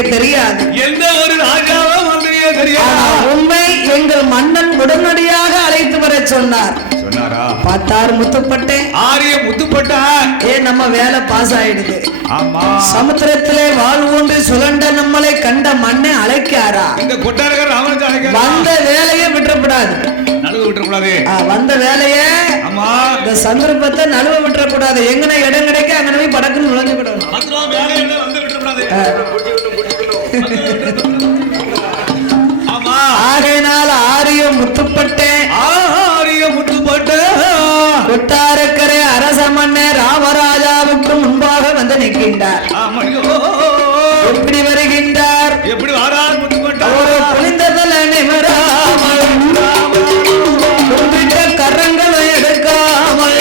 எனக்கு தெரியாது. எந்த ஒரு ராஜாவோ மந்திரியே தெரியாது. உண்மை எங்கள் மன்னன் உடனடியாக அழைத்து வர சொன்னார். சொன்னாரா? பார்த்தார் முத்துப்பட்டே. ஆரிய முத்துப்பட்டா. நம்ம வேலை பாஸ் ஆயிடுது. ஆமா. சமுத்திரத்திலே வாழ் ஒன்று சுழண்ட நம்மளை கண்ட மண்ணை அழைக்காரா? இந்த கொட்டாரக்காரர் ராமராஜா அழைக்காரா? வந்த வேலையை விட்டுறக்கூடாது. நழுவ விட்டுறக்கூடாது. வந்த வேலையை ஆமா. இந்த சந்தர்ப்பத்தை நழுவ விட்டுறக்கூடாது. எங்கன இடம் கிடைக்க அங்கே போய் படக்குன்னு நுழைஞ்சு விடணும். ஆகையினால் ஆரிய முத்துப்பட்டே. ஆரிய முத்துப்பட்டே கொட்டாரக்கரை அரச மன்னே ராமராஜாவுக்கு முன்பாக வந்து நிற்கின்றார். எப்படி வருகின்றார்? எப்படி வாரார் முத்துப்பட்டா? ஒரு புனிந்ததல நிமராமல் கரங்களை எடுக்காமல்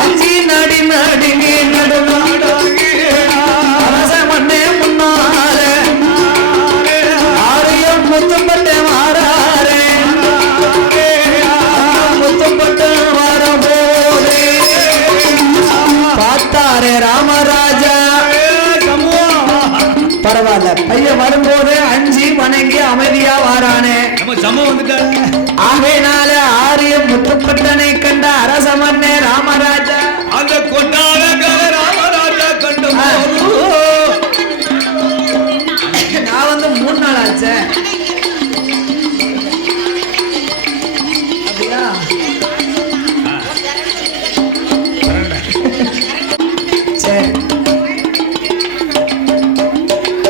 அஞ்சி நடி நடுங்கி நடுவாடி அரச மன்னே முன்னால ஆரியம் முத்துப்பட்டே மாறாரே. முத்துப்பட்டு வரபோது பார்த்தாரே ராமராஜா. பரவாயில்ல, பையன் வரும்போது அஞ்சி வணங்கி அமைதியா வாரானே. ஆகையினால ஆரிய முத்துப்பட்டனை கண்ட அரச மன்னே ராமராஜா அந்த கொண்டாட ராமராஜா கண்டு நான் வந்து 3 நாள் ஆச்சு. அப்படியா? சரி,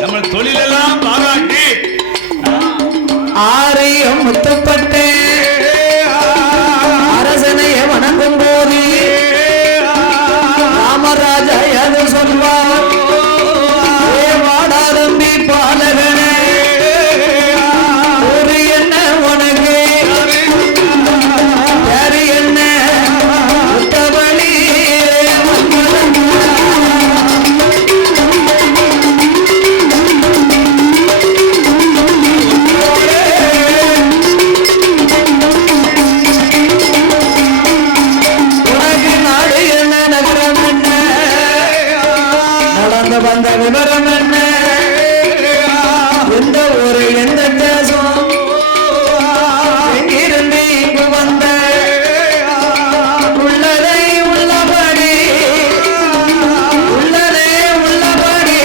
நம்ம தொழிலெல்லாம் பாராட்டி ஆரியம் முத்துப்பட்டே அரசனைய வணங்கும் போது ராமராஜா எது சொல்வார்? வாடாதம்பி பாலகனே, ஒரு என்ன உனக்கு யாரு என்ன உத்தவழி வந்த விவரம் என்ன? எந்த ஊரு, எந்த தேசம், எங்கிருந்து இங்கு வந்த? உள்ளதை உள்ளபடி, உள்ளதை உள்ளபடி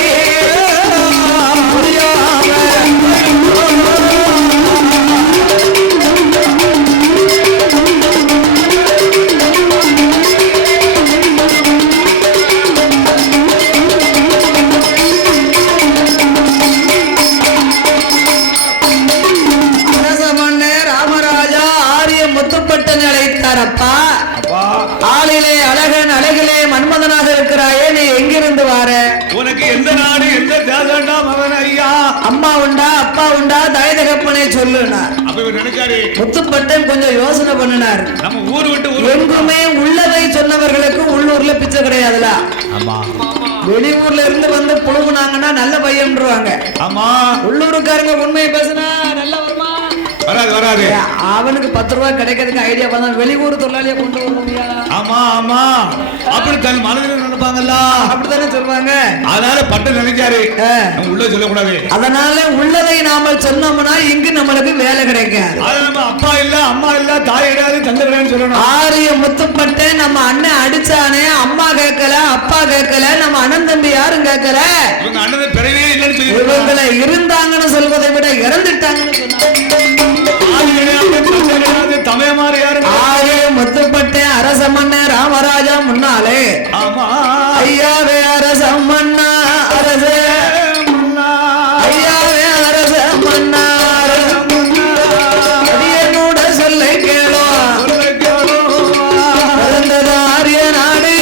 அழைத்தாரப்பா. ஆளிலே அழகன், அழகிலே மன்மதனாக இருக்கிறாயே, நீ எங்கிருந்து வார? உனக்கு எந்த நாடு, எந்த தேசம்டா மகன் ஐயா? அம்மா உண்டா, அப்பா உண்டா, தாய் தகப்பனே சொல்லுனார். முத்துப்பட்டன் கொஞ்சம் யோசனை பண்ணினார். நம்ம ஊர் விட்டு எங்குமே உள்ளதை சொன்னவர்களுக்கு உள்ளூர்ல பிச்சை கிடையாதுல. வெளியூர்ல இருந்து வந்து புழுகுனாங்கன்னா நல்ல பையன்றுவாங்க. ஆமா, உள்ளூருக்காரங்க உண்மையை பேசினா நல்ல வருமா? வராது வராது. அவனுக்கு 10 ரூபாய் கிடைக்கிறதுக்கு ஐடியா பண்ணா வெளியூர் தொழிலாளியை கொண்டு வர முடியாது. ஆமா ஆமா, அப்படி தன் மனதில் நினைப்பாங்கல்ல, அப்படித்தானே சொல்லுவாங்க. அதனால பட்டு நினைக்காரு, உள்ள சொல்லக்கூடாது. அதனால உள்ளதை நாம சொன்னோம்னா இங்கு நம்மளுக்கு வேலை கிடைக்காது. நம்ம அப்பா இல்ல, அம்மா இல்ல, தாய் கிடையாது, தந்தை கிடையாது சொல்லணும். ஆரிய முத்துப்பட்டு நம்ம அண்ணன் அடிச்சானே, அம்மா கேட்கல, அப்பா கேட்கல, நம்ம அண்ணன் தம்பி யாரும் கேட்கல. இவங்க அண்ணன் பிறவே இல்லைன்னு சொல்லி இவங்களை இருந்தாங்கன்னு சொல்வதை விட இறந்துட்டாங்கன்னு சொன்னாங்க. முத்துப்பட்டே அரச மன்ன ராமராஜா முன்னாலே. ஐயாவே அரச மன்னா, அரசே ஐயாவே அரச மன்னா, என்னோட சொல்லை கேளோ. வளர்ந்தது ஆரிய நாடு,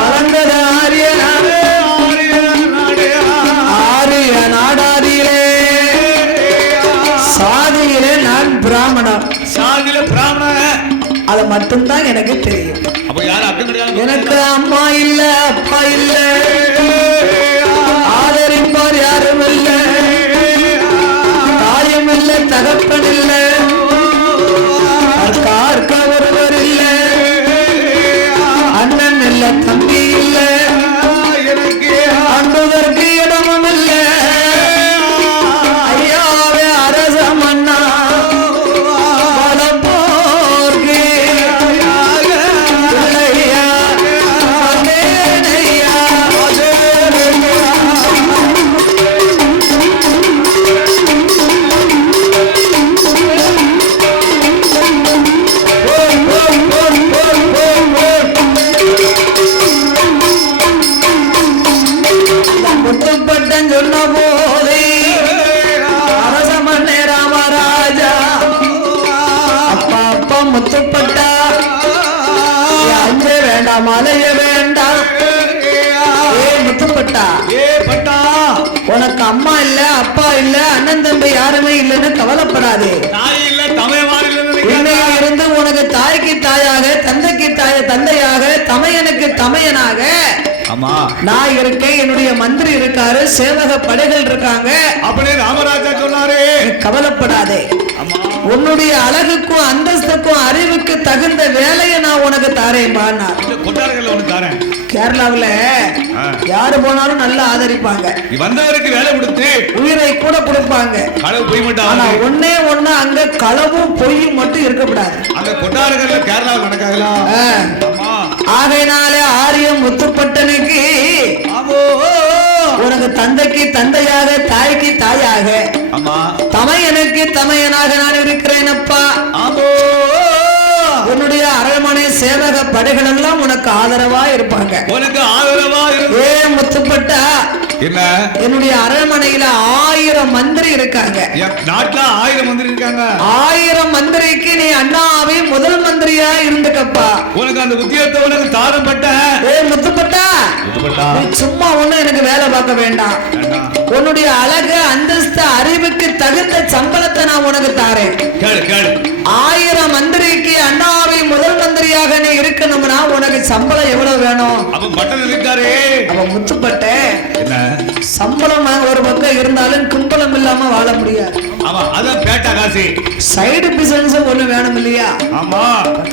வளர்ந்தது ஆரிய நாடு, ஆரிய நாடாதியிலே சாதியிலே நான் பிராமணன். சாதியில பிராமணன், அது மட்டும்தான் எனக்கு தெரியும். அப்ப யாரு அக்கம் கிடையாது. எனக்கு அம்மா இல்ல, அப்பா இல்ல, ஆதரிப்பார் யாரும் இல்ல, தாயும் இல்ல, தகப்பன் இல்ல, பார்க்க ஒருவர் இல்ல, அண்ணன் இல்ல, தம்பி இல்ல, எனக்கு முத்துப்பட்டா அஞ்ச வேண்டாம் அலைய வேண்டாம். ஏ முத்துப்பட்டா, ஏ பட்டா, உனக்கு அம்மா இல்ல அப்பா இல்ல அண்ணன் தம்பி யாருமே இல்லைன்னு கவலைப்படாதே. தாய் இல்ல தமையமார் இன்னையில இருந்து உனக்கு தாய்க்கு தாயாக தந்தைக்கு தந்தையாக தமையனுக்கு தமையனாக ஆமா நான் இருக்கேன். என்னுடைய மந்திரி இருக்காரு, சேவக படைகள் இருக்காங்க. அப்படியே ராமராஜா சொன்னாரு. கவலைப்படாதே, உன்னுடைய அழகுக்கும் அந்தஸ்துக்கும் அறிவுக்கு தகுந்த வேலையை நான் உனக்கு தாரேன். கொட்டார்கள் ஒண்ணு தாரேன். கேரளாவுல யாரு போனாலும் நல்லா ஆதரிப்பாங்க, வந்தவருக்கு வேலை கொடுத்து உயிரை கூட கொடுப்பாங்க. களவு போய் மட்டும் ஆனா ஒன்னே ஒண்ணு, அங்க களவும் பொய்யும் மட்டும் இருக்கக்கூடாது. அந்த கொட்டார்கள் கேரளாவில் நடக்காங்களா? ஆகையினால ஆரியம் முத்துப்பட்டனுக்கு உனக்கு தந்தைக்கு தந்தையாக தாய்க்கு தாயாக தமையனுக்கு தமையனாக நான் இருக்கிறேன் அப்பா. உன்னுடைய அரண்மனை சேவக படைகள் எல்லாம் உனக்கு ஆதரவா இருப்பாங்க. உனக்கு ஆதரவா ஏ முத்துப்பட்டா, என்ன என்னுடைய அரண்மனையில 1000 மந்திரி இருக்காங்க. நாட்டுல 1000 மந்திரி இருக்காங்க. 1000 மந்திரிக்கு நீ அண்ணாவே முதல் மந்திரியா இருந்துக்கப்பா. உனக்கு அந்த உத்தியோகத்தை உனக்கு தாரப்பட்ட. ஏ முத்துப்பட்டா, நீ சும்மா ஒண்ணு எனக்கு வேலை பார்க்க வேண்டாம். உன்னுடைய அழகு அந்தஸ்து அறிவுக்கு தகுந்த சம்பளத்தை நான் உனக்கு தாரேன். 1000 மந்திரிக்கு அண்ணாவை முதல் மந்திரியாக நீ இருக்கணும்னா உனக்கு சம்பளம் எவ்வளவு வேணும்? அப்ப முத்துப்பட்ட சம்பளம் ஒரு பக்கம் இருந்தாலும் கும்பலம் இல்லாம வாழ முடியாது. சைடு பிசினஸ் ஒண்ணு வேணும் இல்லையா?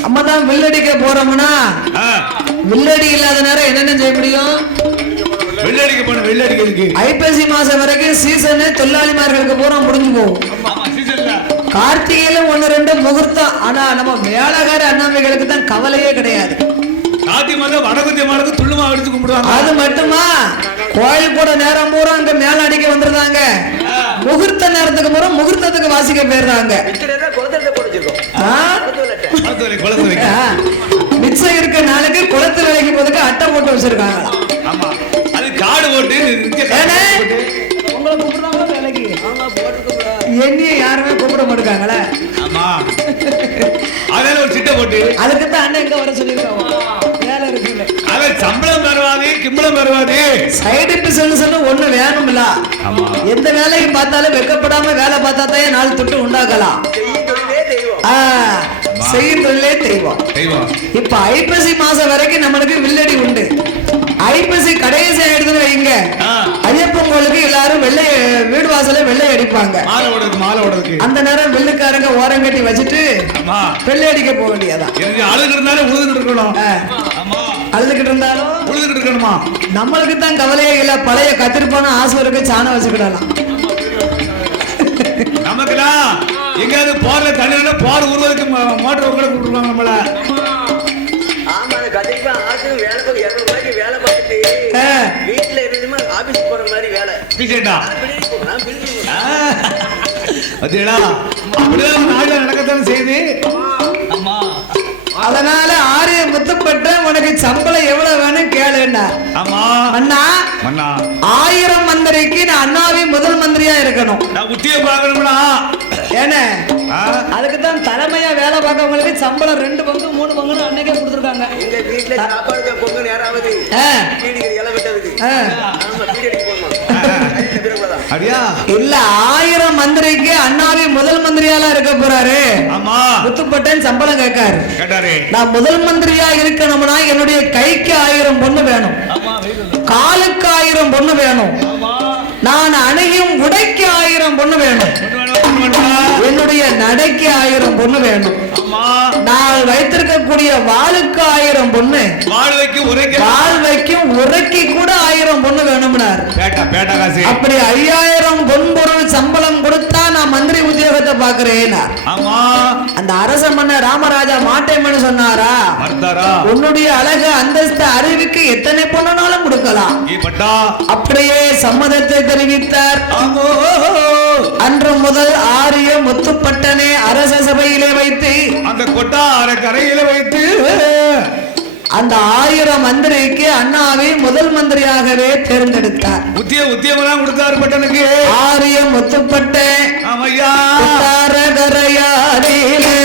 நம்ம தான் வில்லடிக்க போறோம்னா வில்லடி இல்லாத நேரம் என்னென்ன செய்ய முடியும்? ஐப்பசி மாசம் வரைக்கும் சீசனு தொழிலாளிமார்களுக்கு பூரா முடிஞ்சு போகும். கார்த்திகையில 1-2 முகூர்த்தம். ஆனா நம்ம வேலைக்கார அண்ணாமைகளுக்கு தான் கவலையே கிடையாது. அது மட்டுமா, கோயில் கூட நேரம் பூரா அங்க மேல அடிக்க வந்துருந்தாங்க. முகூர்த்த நேரத்துக்கு பூரா முகூர்த்தத்துக்கு வாசிக்க போயிருந்தாங்க. மிச்சம் இருக்க நாளைக்கு குளத்துல வைக்கும் போதுக்கு அட்டை போட்டு வச்சிருக்காங்க. காடு போட்டு உங்களை கூப்பிடுறாங்களா வேலைக்கு? என்னைய யாருமே கூப்பிட மாட்டாங்களே. ஒரு சிட்டை போட்டு அதுக்கு தான் அண்ணன் எங்க வர சொல்லிருக்காங்க. வேலை இருக்குல்ல, அத சம்பளம் தருவாது கிம்பளம் தருவாது. சைடு பிசினஸ் ஒண்ணு வேணும்ல. எந்த வேலையும் பார்த்தாலும் வெக்கப்படாம வேலை பார்த்தா தான் நாள் தொட்டு உண்டாக்கலாம். செய்யறதுலே தெய்வம். இப்ப ஐப்பசி மாசம் வரைக்கும் நம்மளுக்கு வில்லடி உண்டு. ஐப்பசி கடைசி ஆயிடுதுன்னு வைங்க, ஐயப்பன் கோயிலுக்கு எல்லாரும் வெள்ளை வீடு வாசல வெள்ளை அடிப்பாங்க. அந்த நேரம் வெள்ளுக்காரங்க ஓரம் கட்டி வச்சுட்டு வெள்ளை அடிக்க போக வேண்டியதான். அழுதுகிட்டு இருந்தாலும் நம்மளுக்கு தான் கவலையே இல்ல. பழைய கத்திருப்பான ஆசுவருக்கு சாணம் வச்சுக்கிடலாம். நமக்குலாம் எங்கயாவது போர்ல தண்ணி போர் உருவதுக்கு மோட்டர் கூட கூப்பிட்டுருவாங்க நம்மள. வீட்டுல இருந்து ஆபீஸ் போற மாதிரி வேலை. அப்படிதான் நாட்டுல நடக்கத்தான் செய்து. அதனால ஆரிய முத்துப்பட்ட உனக்கு சம்பளம் எவ்வளவு வேணும் கேளுன்னா. அண்ணா 1000 மந்திரிக்கு நான் அண்ணாவே முதல் மந்திரியா இருக்கணும். நான் உத்திய பாக்கணும்னா ஏன்னா அதுக்குதான் தலைமையா வேலை பார்க்கவங்களுக்கு சம்பளம் 2 பங்கு 3 பங்குன்னு அன்னைக்கே கொடுத்துருக்காங்க. எங்க வீட்டுல சாப்பாடு பொங்கல் யாராவது இலை விட்டதுக்கு இல்ல 1000 மந்திரிக்கு அண்ணாவே முதல் மந்திரியால இருக்க போறாரு. முத்துப்பட்டன் சம்பளம் கேட்காரு. நான் முதல் மந்திரியா இருக்கணும்னா என்னுடைய கைக்கு 1000 பொண்ணு வேணும், காலுக்கு 1000 பொண்ணு வேணும், நான் அணையும் உடைக்கு 1000 பொண்ணு வேணும், என்னுடைய நடைக்கு 1000 பொண்ணு வேணும், நான் வைத்திருக்கக்கூடிய வாளுக்கு 1000 பொண்ணு, வாள் வைக்கும் உரைக்கு கூட 1000 பொண்ணு வேணும்னார். அப்படி 5000 பொன்பொருள் சம்பளம் கொடுத்தா நான் மந்திரி உத்தியோகத்தை பாக்குறேன். அந்த அரச மன்னர் ராமராஜா மாட்டேன்னு சொன்னாரா? உன்னுடைய அழகு அந்தஸ்து அறிவுக்கு எத்தனை பொண்ணுனாலும் கொடுக்கலாம். அப்படியே சம்மதத்தை தெரிவித்தார். அன்று முதல் ஆரிய முத்துப்பட்டனை அரச சபையிலே வைத்து அந்த கொட்டார கரையில வைத்து அந்த 1000 மந்திரிக்கு அண்ணாவை முதல் மந்திரியாகவே தேர்ந்தெடுத்தார். உத்தியமெல்லாம் கொடுத்தாரு பட்டனுக்கு. ஆரிய முத்துப்பட்ட கரையாரிலே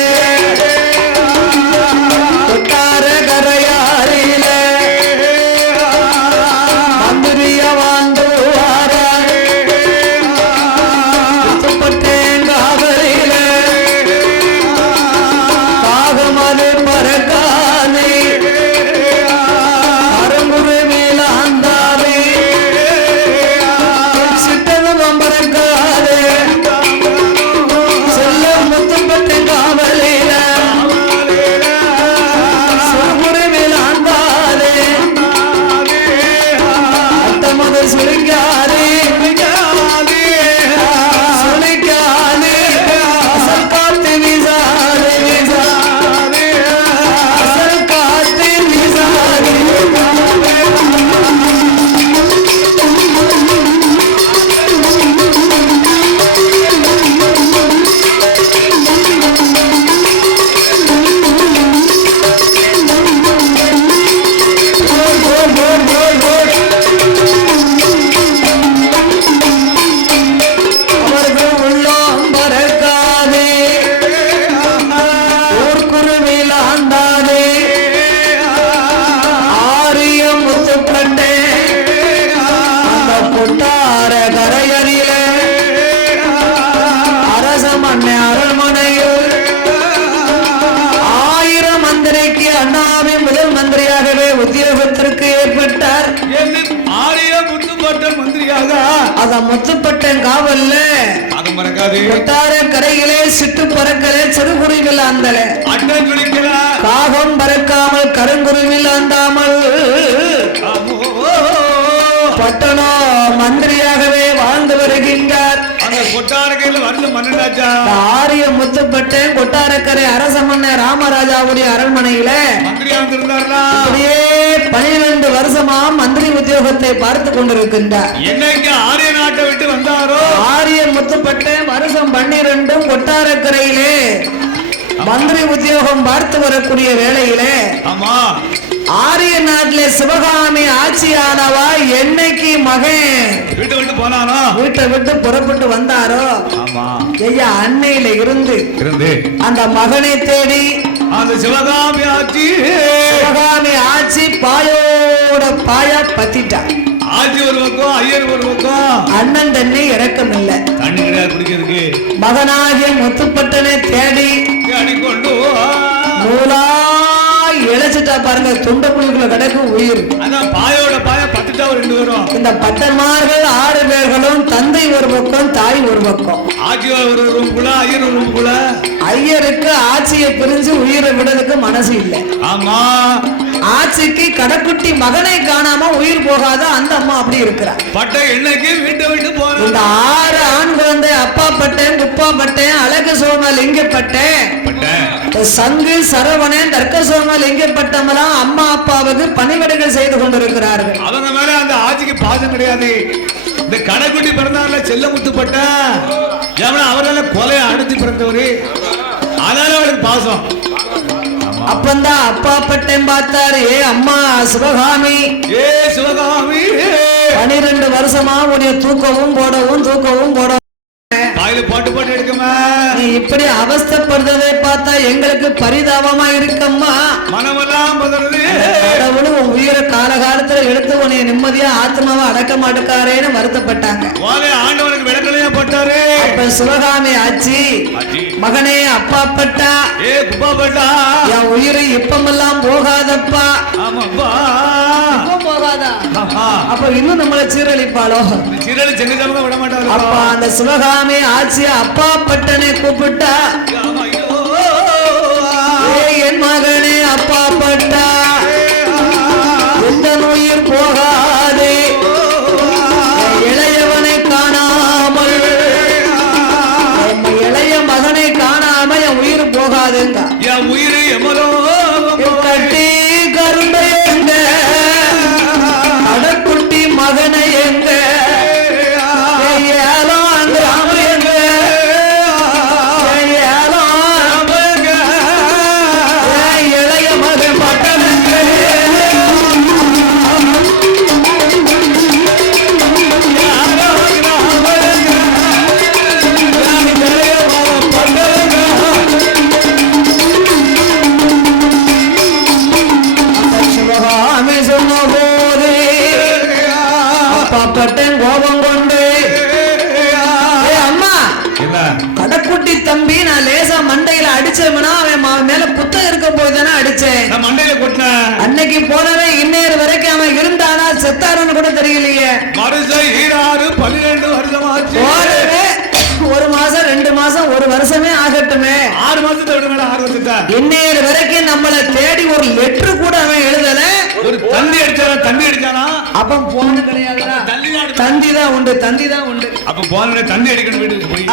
அத முத்துப்பட்டன் காவல்ல அது மறக்காது கொட்டார கரையிலே சிட்டு பறக்கலே சிறுகுருவில் ஆந்தல அண்ணன் துணிக்கல காகம் பறக்காமல் கருங்குருவில் ஆந்தாமல் பட்டணோ மந்திரியாகவே வாழ்ந்து வருகின்றார். அந்த கொட்டாரக்கையில வந்து மன்னராஜா ஆரிய முத்துப்பட்டேன் கொட்டாரக்கரை அரச மன்னர் ராமராஜாவுடைய அரண்மனையில மந்திரியா இருந்தாரா அப்படியே 12 வருஷமா மந்திரி உத்தியோகத்தை பார்த்து கொண்டிருக்கின்றார். என்னைக்கு ஆரிய நாட்டை விட்டு வந்தாரோ ஆரிய முத்துப்பட்டேன் வருஷம் 12 கொட்டாரக்கரையிலே மந்திரி உத்தியோகம் பார்த்து வரக்கூடிய வேளையிலே ஆமா ஆரிய நாட்டிலே சிவகாமி ஆட்சியானவா என்னைக்கு மகன் வீட்டை விட்டு போனானோ வீட்டை விட்டு புறப்பட்டு வந்தாரோ ஆமா ஐயா அன்னையில இருந்து அந்த மகனை தேடி அந்த சிவகாமி ஆட்சி பாயோட பாயா பத்திட்டா. ஆட்சி ஒரு பக்கம் ஐயர் ஒரு பக்கம் அண்ணன் தண்ணி இறக்கம் இல்ல தண்ணி கிடையாது குடிக்கிறதுக்கு மகனாகிய முத்துப்பட்டனை தேடி அடிக்கொண்டு நூலா இழைச்சிட்டா பாருங்க துண்ட புலிக்குள்ள கிடக்கு உயிர். அதான் பாயோட பாய பத்துட்டா 2 பேரும் இந்த பட்டன்மார்கள் 6 பேர்களும் தந்தை ஒரு பக்கம் தாய் ஒரு பக்கம். ஆட்சி ஒரு ரூம்குள்ள ஐயர் ஒரு ரூம்குள்ள ஐயருக்கு ஆட்சியை பிரிஞ்சு உயிரை விடுறதுக்கு மனசு இல்லை. ஆமா ஆட்சிக்கு கடைக்குட்டி மகனை காணாம உயிர் போகாத அந்த அம்மா அப்படி இருக்கிறார். பட்ட என்னைக்கு வீட்டை விட்டு போற இந்த 6 ஆண் குழந்தை அப்பா பட்டேன் குப்பா பட்டேன் அழகு சோம லிங்கப்பட்டேன் சங்கு சரவணன் தர்க்க சோம லிங்கப்பட்டமெல்லாம் அம்மா அப்பாவுக்கு பணிவிடைகள் செய்து கொண்டிருக்கிறார்கள். அவங்க மேல அந்த ஆட்சிக்கு பாசம் கிடையாது. இந்த கடைக்குட்டி பிறந்தாருல செல்லமுத்துப்பட்ட அவரால் கொலையை அடுத்து பிறந்தவரு அதனால அவருக்கு பாசம். அப்பந்தான் அப்பா பட்டேன் பார்த்தாரு. ஏ அம்மா சிவகாமி 12 வருஷமா உடைய தூக்கவும் போடவும் வாயில போட்டு போட்டு எடுக்கமா நீ இப்படி அவஸ்தைப்படுறதை பார்த்தா எங்களுக்கு பரிதாபமா இருக்கம்மா. மனமெல்லாம் பதறது. கடவுள் உன் உயிரை காலகாலத்துல எடுத்து உன்னை நிம்மதியா ஆத்மாவை அடக்க மாட்டுக்காரேன்னு வருத்தப்பட்டாங்க. ஆண்டவனுக்கு விளக்கலையா போட்டாரு. அப்ப சிவகாமி ஆச்சி மகனே அப்பா பட்டா குப்பா பட்டா என் உயிரை இப்பமெல்லாம் போகாதப்பா. போகாதா அப்ப இன்னும் நம்மளை சீரழிப்பாளோ சீரழி செங்கச்சாம விட மாட்டாரு. அப்ப அந்த சிவகாமி ஆட்சி அப்பா பட்டனை கூப்பிட்டா என் மகனே அப்பா பட்டா எந்த உயிர் போகாதே இளையவனை காணாமல் இளைய மகனை காணாம என் உயிர் போகாதுங்க. என் உயிர் எமலோ கட்டி கரும்பை எங்க கடற்குட்டி மகனை எங்க கோபம் கொண்டு அம்மா கடைக்குட்டி தம்பி நான் லேசா மண்டையில அடிச்சேன்னா அவன் மேல புத்தகம் இருக்கும் போதுதானே அடிச்சேன். மண்டையில கொட்டினேன். அன்னைக்கு போனவன் இன்னொரு வரைக்கும் அவன் இருந்தானா செத்தாருன்னு கூட தெரியலையே. 12 வருஷமாச்சு. 1 மாசம் 2 மாசம் 1 வருஷமே ஆகட்டுமே. 6 மாசத்தை விட மேல 6 வருஷத்தை இன்னொரு வரைக்கும் நம்மள தேடி ஒரு லெட்டர் கூட அவன் எழுதல. ஒரு தந்தி அடிச்சானா அப்ப போன கிடையாதுடா. தந்தி தான் உண்டு. அப்ப போன தந்தி அடிக்கணும் வீட்டுக்கு போய்.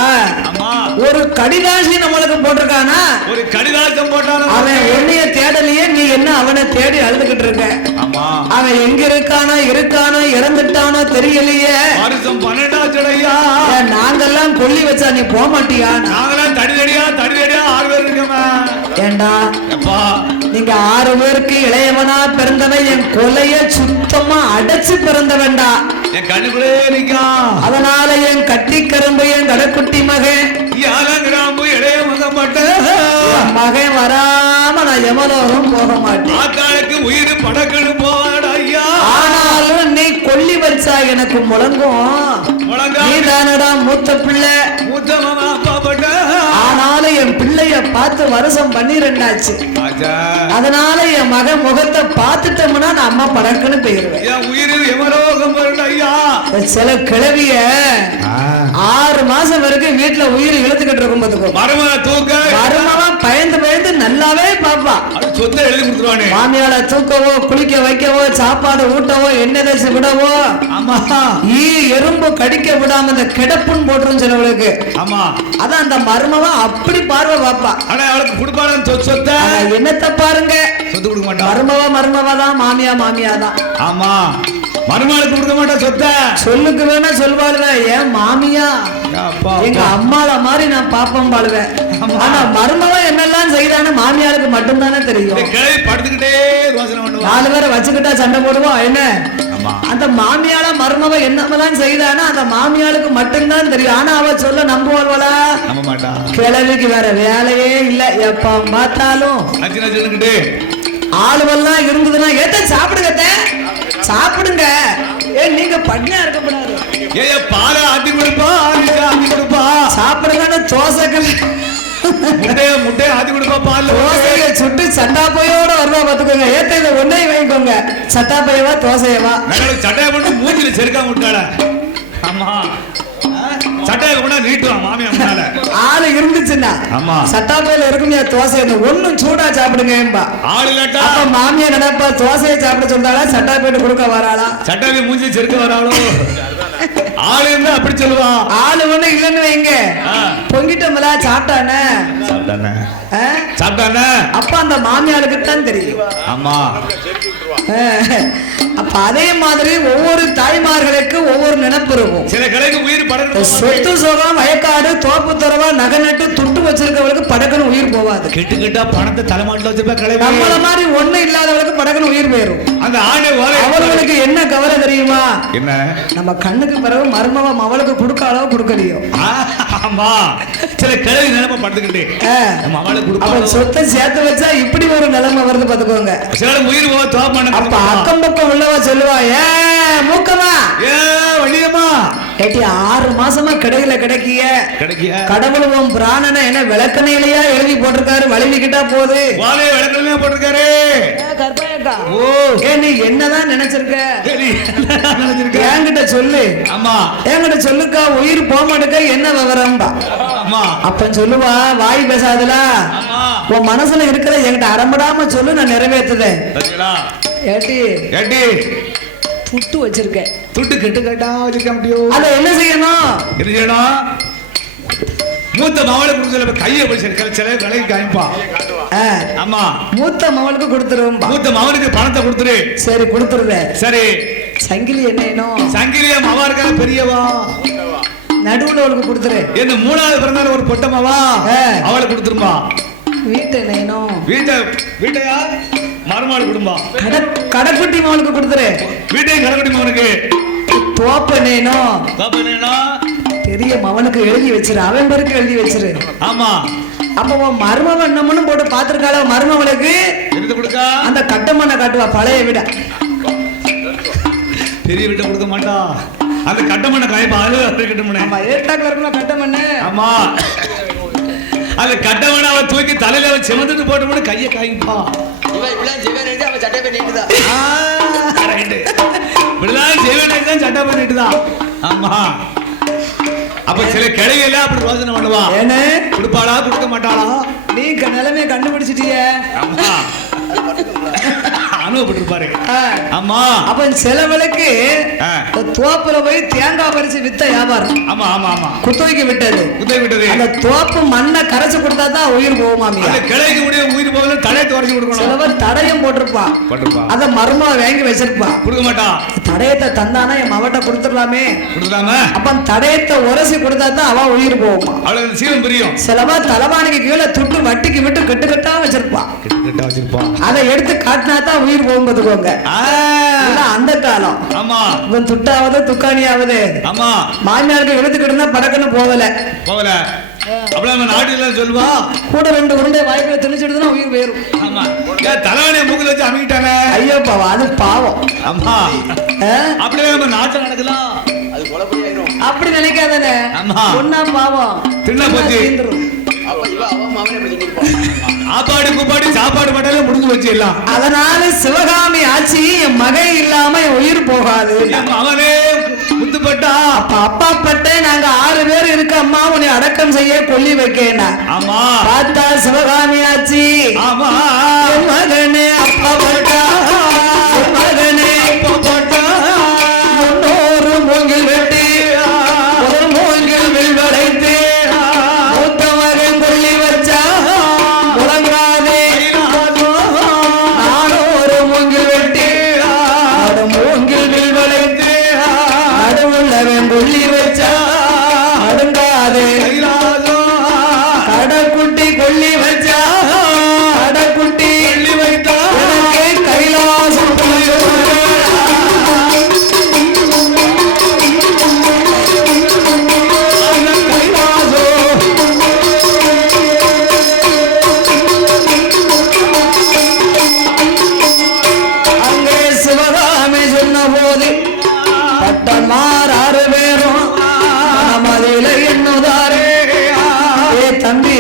ஆமா ஒரு கடிதாசி நம்மளுக்கு போட்டிருக்கானா. ஒரு கடிதாசம் போட்டானா அவன் என்னைய தேடலையே நீ என்ன அவனை தேடி அழுதுகிட்டு இருக்க. ஆமா அவன் எங்க இருக்கானோ இறந்துட்டானோ தெரியலையே. வருஷம் 12 நாங்கெல்லாம் கொல்லி வச்சா நீ போக மாட்டியா. நாங்கெல்லாம் தடிதடியா 6 பேர் இருக்கோமா. ஏண்டா நீங்க 6 பேருக்கு இளையவனா பிறந்தவன் என் கொலைய சுத்தமா அடைச்சு பிறந்தவன்டா. என் கண்ணுக்குள்ளே நிற்கான். அதனால என் கட்டி கரும்பு என் கடைக்குட்டி மகன் கிராம்பு இளைய மகப்பட்ட மகன் வராம நான் எமலோகம் போக மாட்டேன். ஆத்தாளுக்கு உயிர் படக்கணு போவாடா ஐயா. ஆனாலும் நீ கொல்லி வச்சா எனக்கு முழங்கும். நீ தானடா மூத்த பிள்ளை. மூத்த மாமா அப்பா பட்ட ஆனாலும் என் பிள்ளை பிள்ளைய பார்த்து வருஷம் 12 ஆச்சு. ஆச்சா. அதனால என் மகன் முகத்தை பார்த்துட்டோம்னா நான் அம்மா படக்குன்னு போயிருவேன். என் உயிரில் எவரோகம் வரல ஐயா. சில கிழவிய 6 மாசம் வரைக்கும் வீட்டுல உயிர் இழுத்துக்கிட்டு இருக்கும் பாத்துக்கோ. மருமக தூக்க மருமகன் பயந்து பயந்து நல்லாவே பாப்பா. சொத்தை எழுதி கொடுத்துருவானே. மாமியால தூக்கவோ குளிக்க வைக்கவோ சாப்பாடு ஊட்டவோ எண்ணெய் தேய்ச்சி விடவோ ஆமா எறும்பு கடிக்க விடாம இந்த கிடப்புன்னு போட்டுரும் சிலவளுக்கு. ஆமா அதான் அந்த மருமகன் அப்படி பார்வை பாப்பா. ஆனா அவளுக்கு குடுப்பாளன் சொத்தை என்னத்த பாருங்க சொத்து கொடுக்க மாட்டான். மருமவா தான் மாமியா மாமியா தான். ஆமா மருமகளுக்கு கொடுக்க மாட்டா சொத்தை. சொல்லுக்கு வேணா சொல்வாளுவேன் ஏன் மாமியா எங்க அம்மால மாதிரி நான் பாப்பம் பாழுவேன். ஆனா மருமவன் என்னெல்லாம் செய்தான்னு மாமியாருக்கு மட்டும்தானே தெரியும். படுத்துக்கிட்டே 4 பேரை வச்சுக்கிட்டா சண்டை போடுவோம் என்ன. அந்த மாமியால மருமவன் என்னமெல்லாம் செய்தானா அந்த மாமியாளுக்கு மட்டும்தான் தெரியும். ஆனா அவ சொல்ல நம்புவாள்வளா? நம்ப மாட்டா. கிழவிக்கு வேற வேலையே இல்ல. எப்ப பார்த்தாலும் ஆளுவெல்லாம் இருந்ததுன்னா ஏத்த சாப்பிடுங்க சாப்பிடுங்க. ஏன் நீங்க பண்ணா இருக்கக்கூடாது. பாலை ஆட்டி கொடுப்பா ஆட்டி கொடுப்பா சாப்பிடுங்க. தோசைகள் முட்டைய ஆட்டி கொடுப்பா. பால் தோசையை சுட்டு சட்டா பையோட வருவா பாத்துக்கோங்க. ஏத்த இதை ஒன்னையும் வாங்கிக்கோங்க. சட்டா பையவா தோசையவா சட்டையை போட்டு மூஞ்சில செருக்கா முட்டாள. ஆமா சட்டையை கொண்டா நீட்டுவான் மாமியா முன்னால. ஆளு இருந்துச்சுன்னா சட்டாப்பையில இருக்குமே தோசை ஒண்ணும் சூடா சாப்பிடுங்க. ஆளு இல்லாட்டா மாமியா நினைப்பா தோசையை சாப்பிட சொன்னாலா சட்டாப்பையிட்டு கொடுக்க வராளா? சட்டாவை மூஞ்சி செருக்க வராளோ? ஆளு இருந்தா அப்படி சொல்லுவான். ஆளு ஒண்ணு இல்லன்னு வைங்க. பொங்கிட்டோம்ல சாப்பிட்டானே அப்ப அந்த மாமியாளுக்கு தான் தெரியும். ஆமா அப்ப அதே மாதிரி ஒவ்வொரு தாய்மார்களுக்கு ஒவ்வொரு நினைப்பு இருக்கும். சில கலைக்கு உயிர் படகு சொத்து சுகம் வயக்காடு தோப்பு துறவா நகை நட்டு துட்டு வச்சிருக்கவளுக்கு படக்குன்னு உயிர் போவாது. கெட்டு கெட்டா பணத்தை தலைமாட்டில் வச்சிருப்பா கலை. நம்மள மாதிரி ஒண்ணு இல்லாதவளுக்கு படக்குன்னு உயிர் போயிரும். அந்த ஆணை அவர்களுக்கு என்ன கவலை தெரியுமா? என்ன நம்ம கண்ணுக்கு பிறகு மருமவம் அவளுக்கு கொடுக்க அளவு கொடுக்கலையோ. ஆமா சில கிழவி நிலைமை படுத்துக்கிட்டு அவன் சொத்தை சேர்த்து வச்சா இப்படி ஒரு நிலைமை வருது பாத்துக்கோங்க. சில உயிர் போக தோப்பான. அப்ப அக்கம் பக்கம் உள்ளவா சொல்லுவா ஏ மூக்கமா ஏ வழியமா கேட்டி 6 மாசமா கிடைக்கல கிடைக்கிய கடவுளும் பிராணனை என்ன விளக்கணையிலையா எழுதி போட்டிருக்காரு. வலிக்கிட்டா போகுது விளக்கணையா போட்டிருக்காரு. நீ என்னதான் நினைச்சிருக்க என்கிட்ட சொல்லு. ஆமா என்கிட்ட சொல்லுக்கா உயிர் போக மாட்டேக்க என்ன விவரம். அப்ப சொல்லுவா வாய் பேசாதுல உன் மனசுல இருக்கிற என்கிட்ட அறம்படாம சொல்லு நான் நிறைவேற்றுதேன். ஏட்டி ஏட்டி துட்டு வச்சிருக்கேன். துட்டு கெட்டு கட்டா வச்சிருக்க முடியும். அத என்ன செய்யணும்? என்ன செய்யணும்? மூத்த மவளுக்கு கொடுத்துல கையை வச்சிருக்க சில கலை காய்ப்பா. ஆமா மூத்த மவளுக்கு கொடுத்துருவோம். மூத்த மவனுக்கு பணத்தை கொடுத்துரு. சரி கொடுத்துருவேன். சரி சங்கிலி என்ன சங்கிலியா மவா இருக்கா பெரியவா நடுவுல அவளுக்கு கொடுத்துரு. என்ன 3வது பிறந்தாலும் ஒரு பொட்டமாவா அவளுக்கு கொடுத்துருமா. வீட்டை நைனும் வீட்டையா மருமாள் குடும்பம் கடைக்குட்டி மகனுக்கு கொடுத்துரு. வீட்டையும் கடைக்குட்டி மகனுக்கு தோப்பனேனும் பெரிய மவனுக்கு எழுதி வச்சிரு. அவன் பேருக்கு எழுதி வச்சிரு. ஆமா அப்ப மருமவன் என்னமுன்னு போட்டு பாத்துருக்காள மருமவனுக்கு அந்த கட்டமண்ணை காட்டுவா. பழைய வீட பெரிய வீட்டை கொடுக்க மாட்டா. அந்த கட்டமண்ணை காய்ப்பா. ஆமா ஏட்டாக்குல இருக்கணும் கட்டமண்ணு. ஆமா அது கட்டமண்ணை அவ தூக்கி தலையில அவன் செமந்துட்டு போட்டு கையை காய்ப்பா. சட்டை பண்ணிட்டுதான். ஆமா அப்ப சில கிளையெல்லாம் அப்படி யோசனை பண்ணுவா. ஏன்னு கொடுப்பாளா கொடுக்க மாட்டாளா? நீ நிலைமையை கண்டுபிடிச்சிட்டிய. அனுபவப்பட்டிருப்பாரு. ஆமா அப்ப சிலவளுக்கு தோப்புல போய் தேங்காய் பறிச்சு வித்த வியாபாரம். ஆமா ஆமா ஆமா குத்தகைக்கு விட்டது. விட்டது அந்த தோப்பு மண்ணை கரைச்சு கொடுத்தா தான் உயிர் போகுமாமி. கிளைக்கு முடிய உயிர் போகல தடையை துறைச்சு கொடுக்கணும். சிலவர் தடையும் போட்டிருப்பா. அத மருமா வாங்கி வச்சிருப்பா. கொடுக்க மாட்டா. தடயத்தை தந்தானா என் மவட்ட கொடுத்துடலாமே. கொடுக்கலாமே. அப்ப தடயத்தை உரசி கொடுத்தா தான் அவ உயிர் போகுமா. அவளுக்கு சீவம் புரியும். சிலவர் தலைவாணிக்கு கீழே துட்டு வட்டிக்கு விட்டு கெட்டு கட்டா வச்சிருப்பா. அதை எடுத்து காட்டினா தான் உயிர் போகும் பாத்துக்கோங்க. அந்த காலம். ஆமா இவன் துட்டாவது துக்கானியாவது. ஆமா மாமியாருக்கு எழுத்துக்கிட்டு இருந்தா படக்குன்னு போகல. நாடு சொல்லுவா கூட 2 உருண்டை வாய்ப்புல திணிச்சுட்டு உயிர் போயிரும். ஆமா தலைவனைய மூக்கில வச்சு அமைக்கிட்டானே. ஐயோ பாவம் அது பாவம். ஆமா அப்படியே நம்ம நாட்டம் நடக்கலாம். அப்படி நினைக்காதானே. ஒன்னா பாவம் தின்ன போச்சு. அப்ப இவ அவன் மாவனே எப்படி செஞ்சிருப்பான்? ஆப்பாடு குப்பாடு சாப்பாடு பட்டாலே முடிஞ்சு வச்சு எல்லாம். அதனால சிவகாமி ஆட்சி என் மகன் இல்லாம என் உயிர் போகாது. அவனே முத்துப்பட்டா அப்ப அப்பா பட்டே நாங்க 6 பேர் இருக்க அம்மா உன்னை அடக்கம் செய்ய கொல்லி வைக்கேனா. ஆமா பார்த்தா சிவகாமி ஆட்சி ஆமா என் மகனே அப்பா பட்டா என் மகனே அப்பா பட்டா முன்னோரு மூங்கில் வெட்டி முதல் மூங்கில் வில்வடைத்து மூத்த மகன் கொல்லி வச்சா முழங்காதே நானும் ஒரு மூங்கில் வெட்டி அது மூங்கில் வில்வடைத்து நடுவுள்ளவன் கொல்லி வச்சா அடுங்காதே கடக்குட்டி கொல்லி வச்சா கடக்குட்டி கொல்லி வைத்தா எனக்கு கைலாசம் அங்கே சிவகாமி சொன்ன போது பட்டமார் 6 பேரும் மனமதில எண்ணுதாரே. ஏ தம்பி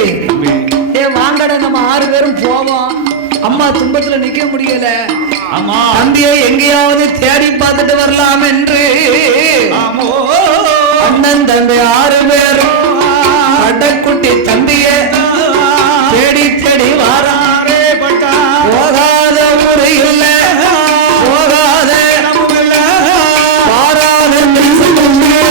ஏ வாங்கட நம்ம 6 பேரும் போவோம். அம்மா துன்பத்துல நிக்க முடியல. ஆமா தம்பியை எங்கேயாவது தேடி பார்த்துட்டு வரலாம் என்று ஆமோ அண்ணன் தம்பி 6 பேரும் அடக்குட்டி தம்பிய தேடி தேடி வாராரே. பட்டா போகாத ஊரு இல்ல போகாத இடமும் இல்ல பாராத தேசம் இல்லை.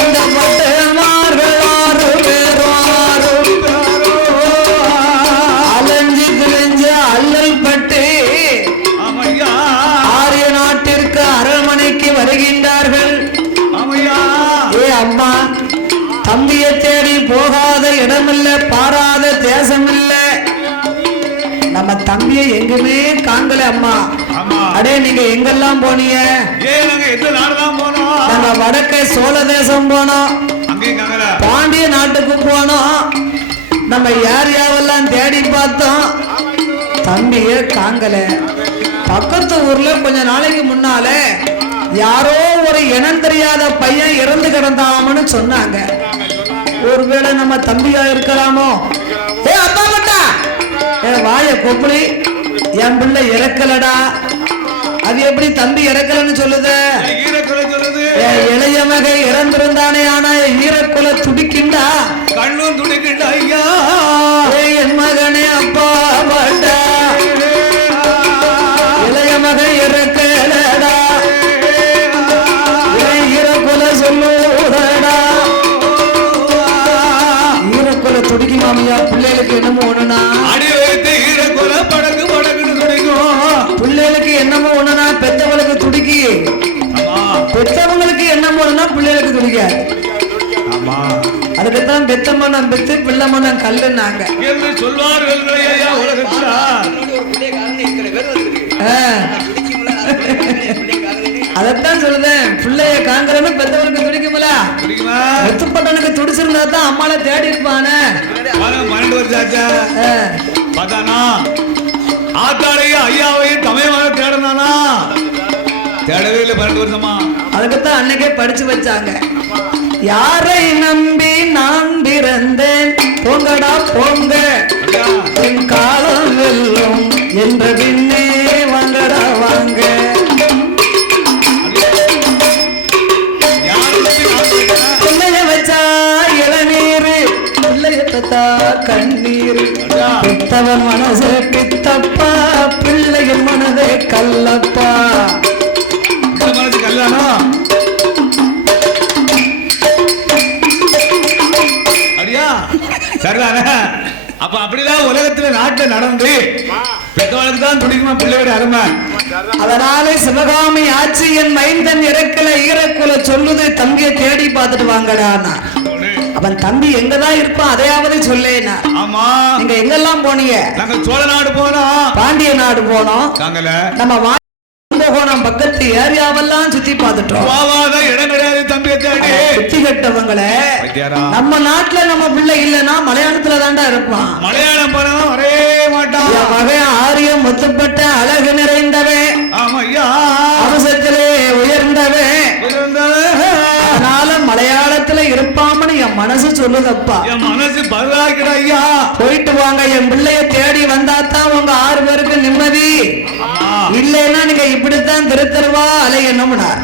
அந்த பட்டமார்கள் 6 பேரும் அலைஞ்சு திரிஞ்சு அல்லல் பட்டு ஆமையா ஆரிய நாட்டிற்கு அரண்மனைக்கு வருகின்றார்கள். ஆமையா ஏ அம்மா தம்பியை தேடி போகாத இடமில்ல பாராத தேசமில்ல. நம்ம தம்பியை எங்குமே காண்கல அம்மா. ஆமா அடே நீங்க எங்கெல்லாம் போனீங்க? ஏன் நாங்க எந்த நாடுதான் போனோம்? நாங்க வடக்கே சோழ தேசம் போனோம், அங்கேயும் காங்கல பாண்டிய நாட்டுக்கு போனோம். நம்ம யார் யாரெல்லாம் தேடி பார்த்தோம், தம்பியை காங்கல. பக்கத்து ஊர்ல கொஞ்ச நாளைக்கு முன்னால யாரோ ஒரு இனம் தெரியாத பையன் இறந்து கிடந்தாமன்னு சொன்னாங்க. ஒருவேளை நம்ம தம்பியா இருக்கலாமோ? ஏ அப்பா மட்டா ஏ வாய கொப்புளி, என் பிள்ளை இறக்கலடா. அது எப்படி தம்பி இறக்கலன்னு சொல்லுது? ஈரக்குறை சொல்லுது இளைய மக இறந்திருந்தானே, ஆனா ஈரக்குல துடிக்கின்றா. கண்ணும் துடிக்கின்ற ஐயா என் மகனே அப்பா பட்டா இளைய மக இறக்கலடா. ஈரக்குல சொல்லுடா. ஈரக்குல துடிக்கு மாமியா. பிள்ளைகளுக்கு என்னமோ ஒண்ணுனா அடி வைத்து ஈரக்குறை படகு படகுன்னு துடிக்கும். பிள்ளைகளுக்கு என்னமோ ஒண்ணுனா பெத்தவங்களுக்கு துடிக்கி, ஆமா பெத்தவங்களுக்கு என்னமோ ஒண்ணுனா பிள்ளைகளுக்கு துடிக்காது. ஆமா அதுக்குத்தான் பெத்த மனம் பெத்து பிள்ளை மனம் கல்லுன்னாங்க. என்று சொல்வார்கள் ஐயா உலகத்துல. இன்னொரு ஒரு பிள்ளை காரணம் இருக்கிற பேர் இருக்குது. துடிக்கும்ல, அது பிள்ளை காரணம். அதத்தான் சொல்லுதேன், பிள்ளைய காண்கிறன்னு பெத்தவனுக்கு துடிக்கும்ல. பிடிக்குமா? முத்துப்பட்டனுக்கு துடிச்சிருந்தா தான் அம்மால தேடி இருப்பானே. 12 வருஷம் ஆச்சா பார்த்தானா? ஆத்தாளையும் ஐயாவையும் தமையமாக தேடனானா? தேடவே இல்லை 12 வருஷமா. அதுக்குத்தான் அன்னைக்கே படிச்சு வச்சாங்க. யாரை நம்பி நான் பிறந்தேன், போங்கடா போங்க ஐயா, என் காலம் வெல்லும் என்ற பின்னே வாங்கடா வாங்க. யாரை நம்பி நான் போயிட்டேன்? பிள்ளைய வச்சா இளநீர், பிள்ளைய பெத்தா கண்ணீர். பெத்தவன் மனசு பித்தப்பா, பிள்ளையின் மனதே கல்லப்பா. இந்த மனசு கல்யாணம் அப்படியா? சரிதானே? அப்ப அப்படிதான் உலகத்துல நாட்டுல நடந்து பெற்றவளுக்கு தான் துடிக்குமா பிள்ளையோட அருமை. அதனால சிவகாமி ஆட்சி என் மைந்தன் இறக்கல ஈரக்குல சொல்லுது, தம்பியை தேடி பார்த்துட்டு வாங்கடானா. அவன் தம்பி எங்கதான் இருப்பான் அதையாவது சொல்லேனா. ஆமா நீங்க எங்கெல்லாம் போனீங்க? நாங்க சோழ நாடு போனோம், பாண்டிய நாடு போனோம், நாங்கள நம்ம கும்பகோணம் ராமநாதபுரம் பக்கத்து ஏரியாவெல்லாம் சுத்தி பார்த்துட்டோம். போவாத இடம் கிடையாது தம்பி தேடி. சுத்தி கட்டவங்களே நம்ம நாட்டுல நம்ம பிள்ளை இல்லைன்னா மலையாளத்துல தாண்டா இருப்பான். மலையாளம் படம் வரவே மாட்டான். என் மகன் ஆரியம் முத்துப்பட்ட அழகு நிறைந்தவன், ஆமையா அவசத்திலே உயர்ந்தவன், அதனால மலையாளத்துல இருப்பாமன்னு என் மனசு சொல்லுதப்பா. என் மனசு பரவாயில்லை ஐயா. போயிட்டு வாங்க, என் பிள்ளைய தேடி வந்தாதான் உங்க 6 பேருக்கு நிம்மதி. இல்லைன்னா நீங்க இப்படித்தான் திருத்தருவா அலையணும்னார்.